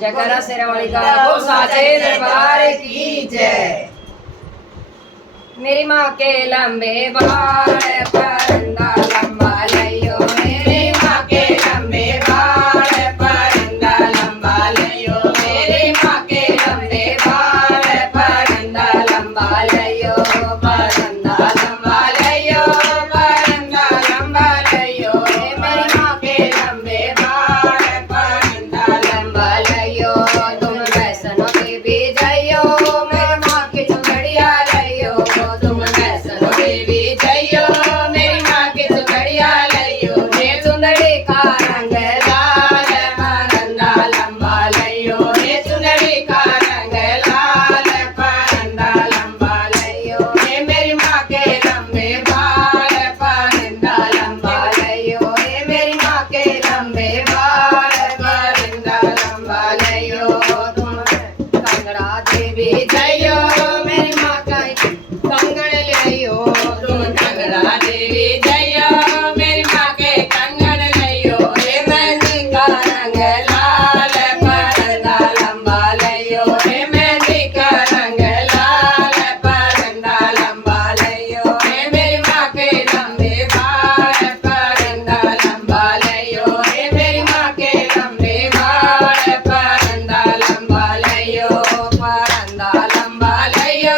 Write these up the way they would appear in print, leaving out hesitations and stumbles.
जयकारा शेरावाली का वो साचे दरबार की जय। मेरी माँ के लंबे बाल परंदा लंबा लइयो, मेरी माँ के लंबे बाल परंदा लंबा लइयो, मेरी माँ के लंबे बाल परंदा लंबा लइयो, परंदा लंबा लइयो, परंदा लंबा लइयो, मेरी माँ के लंबे बाल परंदा लंबा लइयो। तुम वैष्णो देवी जइयो, मेरी माँ की चुनरिया लइयो, तुम वैष्णो देवी जइयो, मेरी माँ की चुनरिया लइयो, ये चुनरी का रंग लाल परंदा लंबा लइयो, ये चुनरी का रंग लाल परंदा लंबा लइयो, ये मेरी माँ के लंबे बाल परंदा लंबा लइयो, ये मेरी माँ के लंबे बाल परंदा लंबा लइयो। तुम कंगड़ा देवी जइयो, मेरी माँ का कंगन लइयो, तुम कंगड़ा देवी जइयो, मेरी माँ के कंगन लइयो, हे मेहंदी का रंग लाल परंदा लंबा लइयो, हे मेहंदी का रंग लाल परंदा लंबा लइयो, हे मेरी माँ के लंबे बाल परंदा लंबा लइयो, हे मेरी माँ के लंबे बाल परंदा लंबा लइयो, परंदा लंबा लइयो,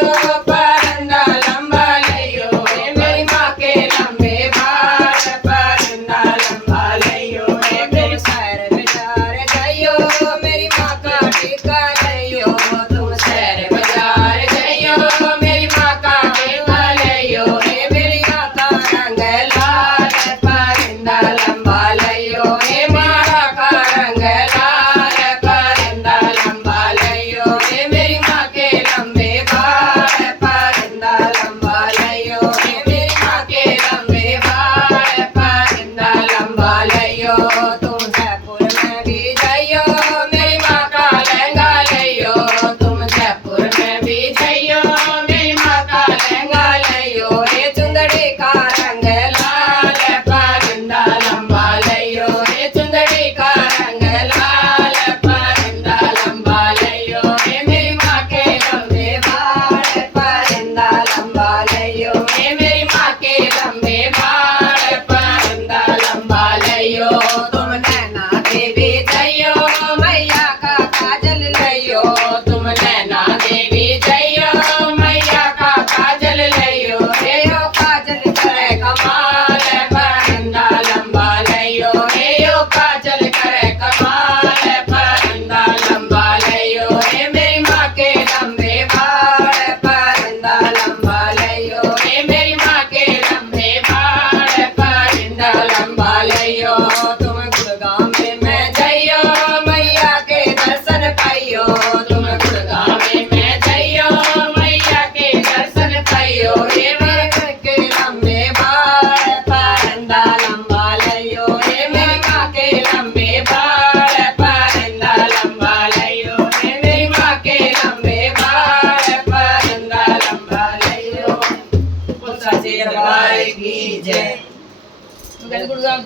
परंदा लंबा लइयो, हे मेरी माँ के लंबे बाल परंदा लंबा लइयो, हे मेरे शहर बाजार जइयो, मेरी माँ का टीका लइयो, तुम शहर बाजार जइयो, मेरी माँ का टीका लइयो, हे मेरी माँ का रंग लाल परंदा लंबा लइयो, हे माला का रंग लाल परंदा लंबा लइयो, हे मेरी माँ के लंबे बाल परंदा लंबा लइयो, हे मेरी माँ के लंबे बाल परंदा लंबा लइयो। तुम जयपुर में भी जइयो, मेरी माँ का लहंगा लइयो, तुम जयपुर में भी जइयो, मेरी माँ का लहंगा लइयो, हे चुंदड़ी का रंग लाल परंदा लंबा लइयो, हे चुंदड़ी का रंग लाल परंदा लंबा लइयो, हे मेरी माँ के लंबे बाल परंदा लंबा लइयो, हे मेरी माँ के लंबे बाल परंदा लंबा लइयो। तुम नैना देवी जइयो, मैया का काजल लइयो, तुम नैना देवी जइयो, मैया का काजल लइयो, हे यो काजल करे कमाल परंदा लंबा लइयो, हे यो काजल करे कमाल परंदा लंबा लइयो, हे मेरी माँ के लंबे बाल परंदा लंबा लइयो, हे मेरी माँ के लंबे बाल परंदा लंबा लइयो। तुम गुड़गांव में जइयो, मैया के दर्शन पाइयो, तुम गुड़गांव में जइयो, मैया के दर्शन पाइयो, हे मेरे के लंबे बाल परंदा लंबा लइयो, हे मेरी माँ के लंबे बाल परंदा लंबा लइयो, हे मेरी माँ के लंबे बाल परंदा लंबा लइयो। वो साचे दरबार की जय। गुड़गांव